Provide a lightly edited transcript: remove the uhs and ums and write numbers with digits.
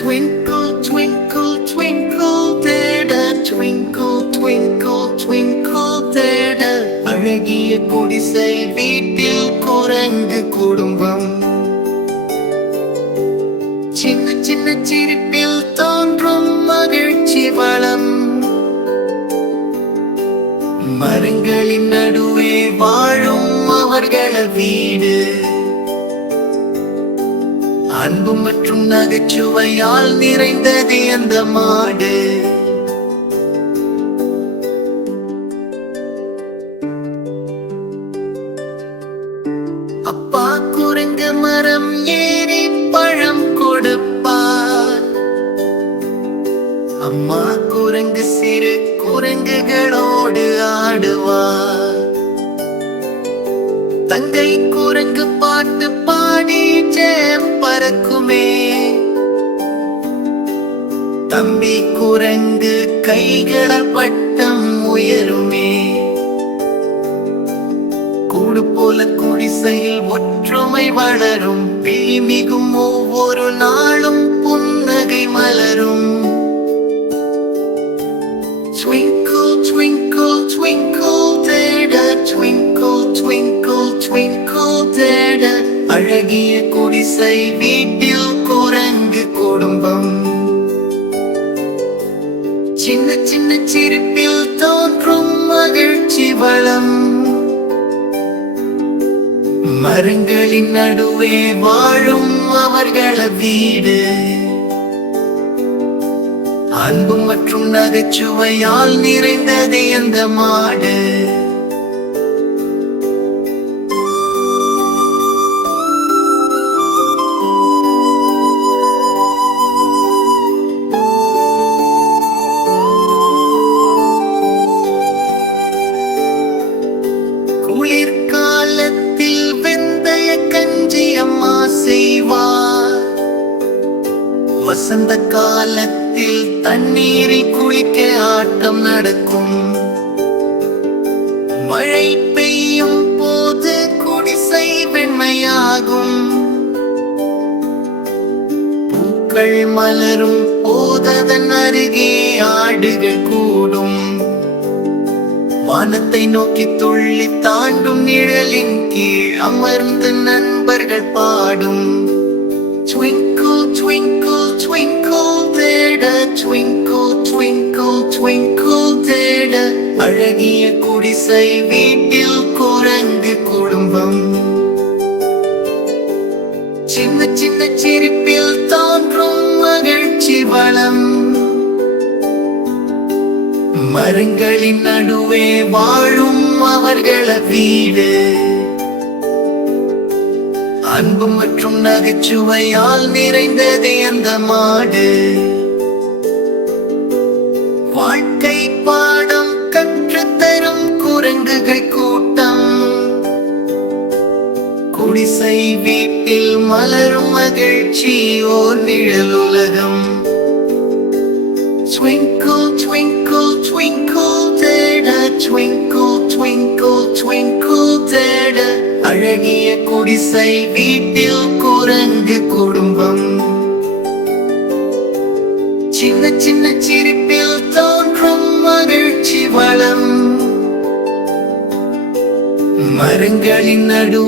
Twinkle, twinkle, twinkle, there the twinkle, twinkle, twinkle, there the அழகிய குடிசை வீட்டில் குரங்கு குடும்பம். சின்ன சின்ன சிரிப்பில் தோன்றும் மகிழ்ச்சி வளம். மரங்களின் நடுவே வாழும் அவர்கள வீடு. அன்பு மற்றும் நகைச்சுவையால் நிறைந்தது அந்த மாடு. அப்பா குரங்கு மரம் ஏறி பழம் கொடுப்பார். அம்மா குரங்கு சிறு குரங்குகளோடு ஆடுவார். தங்கை குரங்கு பாட்டு பாடி ஜெயம் பறக்குமே. தம்பி குரங்கு கைகள பட்டம் உயருமே. கூடு போல குடிசையில் ஒற்றுமை வளரும். விழிமிகும் ஒவ்வொரு நாளும் புன்னகை மலரும். Twinkle, twinkle, twinkle, there the twinkle, twinkle, twinkle, there the அழகிய குடிசை வீட்டில் குரங்கு குடும்பம். சின்ன சின்ன சிரிப்பில் தோன்றும் மகிழ்ச்சி வளம். மரங்களின் நடுவே வாழும் அவர்கள வீடு. அன்பு மற்றும் நகைச்சுவையால் நிறைந்தது அந்த மாடு. குளிர்காலத்தில் வெந்தய கஞ்சி அம்மா செய்வார். வசந்த காலத்தில் தண்ணீரில் குளிக்க ஆட்டம் நடக்கும். மழை பெய்யும் போது குடிசை வெண்மையாகும். பூக்கள் மலரும் போததன் அருகே ஆடுகள் கூடும். வானத்தை நோக்கி துள்ளி தாண்டும் நிழலின் கீழ் அமர்ந்து நண்பர்கள் பாடும். Twinkle, twinkle, twinkle, there the twinkle, twinkle, twinkle, there the அழகிய குடிசை வீட்டில் குரங்கு குடும்பம். சின்ன சின்ன சிரிப்பில் தோன்றும் மகிழ்ச்சி வளம். மரங்களின் நடுவே வாழும் அவர்கள வீடு. அன்பு மற்றும் நகைச்சுவையால் நிறைந்தது அந்த மாடு. வாழ்க்கை பாடம் கற்றுத்தரும் குரங்குகள் கூட்டம். குடிசை வீட்டில் மலரும் மகிழ்ச்சி ஓர் நிழல் உலகம். Twinkle, twinkle, twinkle, there the twinkle, twinkle, twinkle, there the அழகிய குடிசை வீட்டில் குரங்கு குடும்பம். சின்ன சின்ன சிரிப்பில் தோன்றும் மகிழ்ச்சி வளம். மரங்களின் நடு